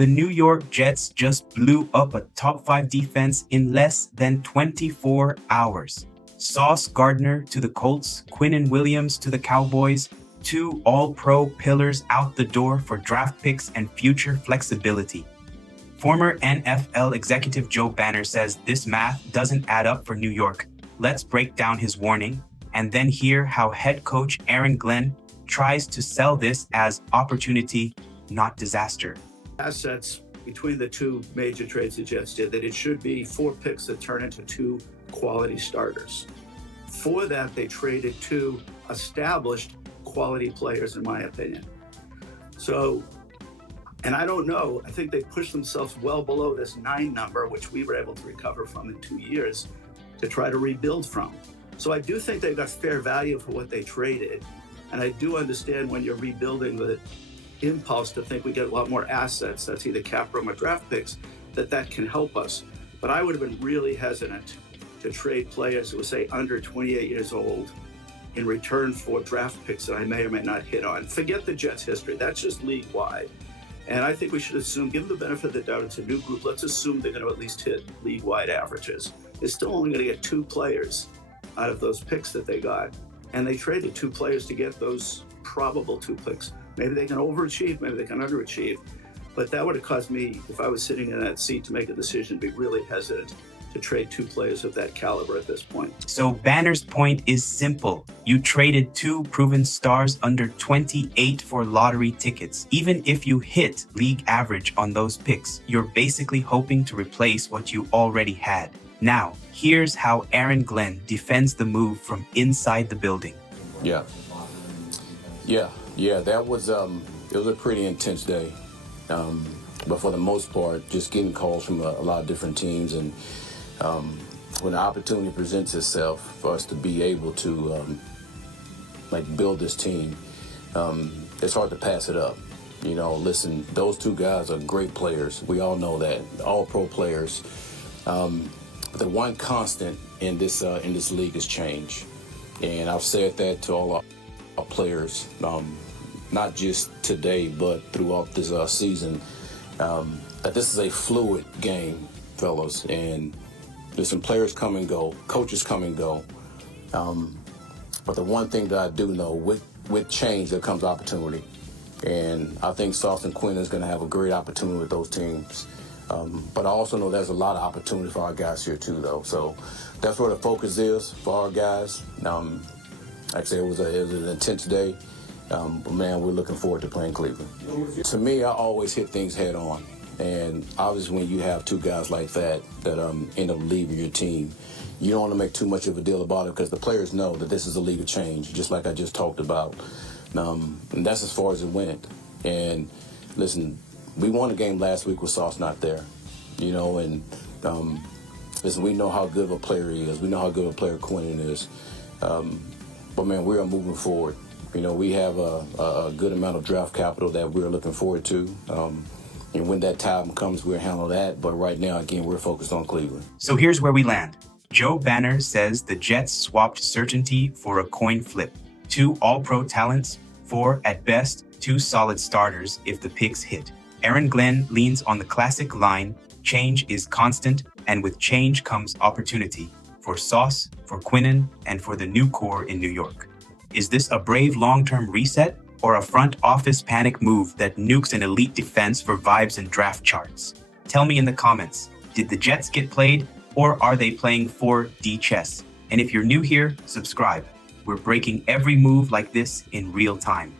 The New York Jets just blew up a top 5 defense in less than 24 hours. Sauce Gardner to the Colts, Quinnen Williams to the Cowboys, two all-pro pillars out the door for draft picks and future flexibility. Former NFL executive Joe Banner says this math doesn't add up for New York. Let's break down his warning and then hear how head coach Aaron Glenn tries to sell this as opportunity, not disaster. Assets between the two major trades the Jets did, that it should be 4 picks that turn into 2 quality starters. For that, they traded 2 established quality players, in my opinion. So, and I don't know, I think they pushed themselves well below this 9 number, which we were able to recover from in 2 years, to try to rebuild from. So I do think they got fair value for what they traded. And I do understand when you're rebuilding the impulse to think we get a lot more assets, that's either cap room or draft picks, that can help us. But I would have been really hesitant to trade players who were, say, under 28 years old in return for draft picks that I may or may not hit on. Forget the Jets' history. That's just league-wide. And I think we should assume, given the benefit of the doubt, it's a new group, let's assume they're going to at least hit league-wide averages. They're still only going to get 2 players out of those picks that they got. And they traded 2 players to get those probable 2 picks. Maybe they can overachieve, maybe they can underachieve. But that would have caused me, if I was sitting in that seat to make a decision, to be really hesitant to trade 2 players of that caliber at this point. So Banner's point is simple. You traded 2 proven stars under 28 for lottery tickets. Even if you hit league average on those picks, you're basically hoping to replace what you already had. Now, here's how Aaron Glenn defends the move from inside the building. Yeah, that was it was a pretty intense day. But for the most part, just getting calls from a lot of different teams, and when the opportunity presents itself for us to be able to build this team, it's hard to pass it up. You know, listen, those 2 guys are great players. We all know that, all pro players. But the one constant in this league is change, and I've said that to all our players, not just today but throughout this season, that this is a fluid game, fellas, and there's some players come and go, coaches come and go, but the one thing that I do know, with change there comes opportunity, and I think Sauce and Quinnen is going to have a great opportunity with those teams. But I also know there's a lot of opportunity for our guys here too, though. So that's where the focus is for our guys. Like I said, it was an intense day. But man, we're looking forward to playing Cleveland. To me, I always hit things head on. And obviously when you have 2 guys like that end up leaving your team, you don't want to make too much of a deal about it, because the players know that this is a league of change, just like I just talked about. And that's as far as it went. And listen, we won a game last week with Sauce not there, you know, and listen, we know how good of a player he is. We know how good of a player Quinnen is. But man, we are moving forward. You know, we have a good amount of draft capital that we're looking forward to. And when that time comes, we'll handle that. But right now, again, we're focused on Cleveland. So here's where we land. Joe Banner says the Jets swapped certainty for a coin flip. 2 all-pro talents, 4 at best, 2 solid starters if the picks hit. Aaron Glenn leans on the classic line, change is constant, and with change comes opportunity for Sauce, for Quinnen, and for the new core in New York. Is this a brave long-term reset or a front office panic move that nukes an elite defense for vibes and draft charts? Tell me in the comments, did the Jets get played, or are they playing 4D chess? And if you're new here, subscribe. We're breaking every move like this in real time.